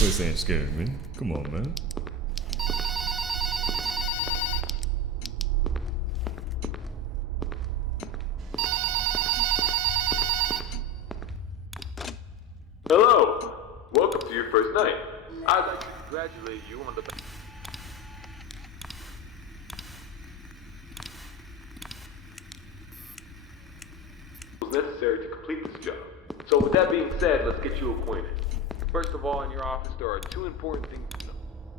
This ain't scaring me. Come on, man. Hello! Welcome to your first night. I'd like to congratulate you on the necessary to complete this job. So with that being said, let's get you acquainted. First of all, in your office there are two important things to know.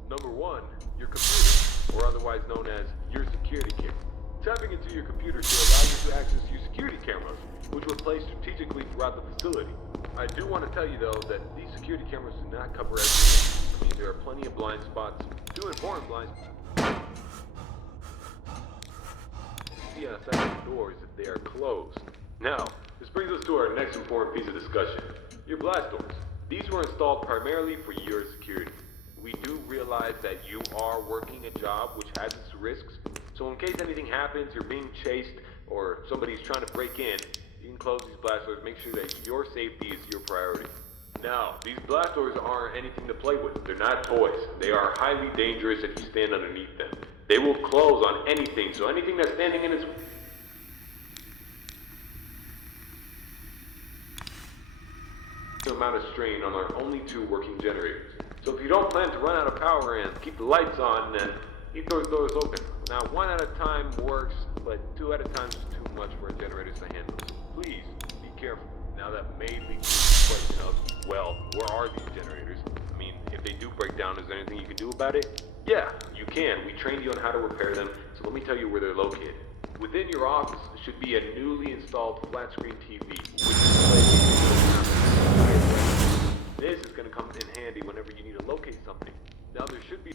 Number one, your computer, or otherwise known as your security camera. Tapping into your computer should allow you to access your security cameras, which will place strategically throughout the facility. I do want to tell you though that these security cameras do not cover everything. I mean, there are plenty of blind spots, two important blind spots. See outside the doors if they are closed. Now, this brings us to our next important piece of discussion. Your blast doors. These were installed primarily for your security. We do realize that you are working a job which has its risks, so in case anything happens, you're being chased, or somebody's trying to break in, you can close these blast doors, make sure that your safety is your priority. Now, these blast doors aren't anything to play with. They're not toys. They are highly dangerous if you stand underneath them. They will close on anything, so anything that's standing in its amount of strain on our only two working generators. So if you don't plan to run out of power and keep the lights on, then keep those doors open. Now, one at a time works, but two at a time is too much for our generators to handle. So please, be careful. Now that may lead to the question of, well, where are these generators? I mean, if they do break down, is there anything you can do about it? Yeah, you can. We trained you on how to repair them, so let me tell you where they're located. Within your office should be a newly installed flat screen TV, which this is going to come in handy whenever you need to locate something. Now there should be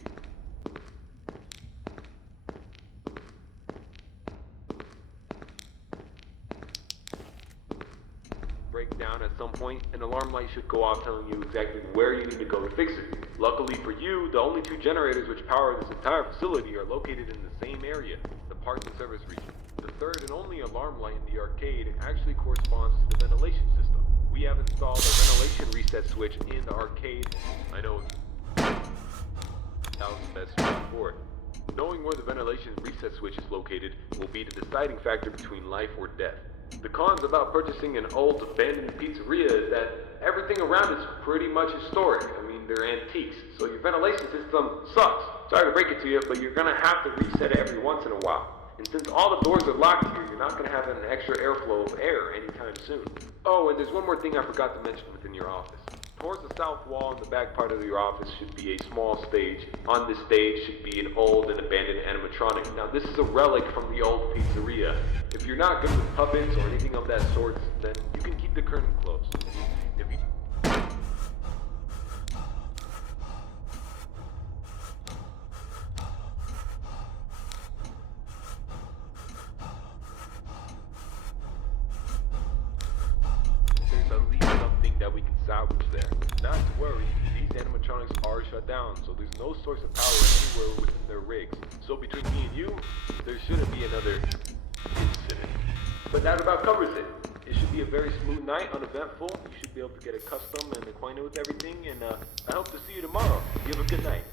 breakdown at some point. An alarm light should go off telling you exactly where you need to go to fix it. Luckily for you, the only two generators which power this entire facility are located in the same area, the parts and service region. The third and only alarm light in the arcade actually corresponds to the ventilation system. We have installed a ventilation reset switch in the arcade. I know that was the best spot for it. Knowing where the ventilation reset switch is located will be the deciding factor between life or death. The cons about purchasing an old abandoned pizzeria is that everything around it's pretty much historic. I mean, they're antiques, so your ventilation system sucks. Sorry to break it to you, but you're gonna have to reset it every once in a while. And since all the doors are locked here, you're not going to have an extra airflow of air anytime soon. Oh, and there's one more thing I forgot to mention within your office. Towards the south wall in the back part of your office should be a small stage. On this stage should be an old and abandoned animatronic. Now this is a relic from the old pizzeria. If you're not good with puppets or anything of that sort, then you can keep the curtain closed. If you that we can salvage there. Not to worry, these animatronics are shut down, so there's no source of power anywhere within their rigs. So between me and you, there shouldn't be another incident. But that about covers it. It should be a very smooth night, uneventful. You should be able to get accustomed and acquainted with everything, and I hope to see you tomorrow. You have a good night.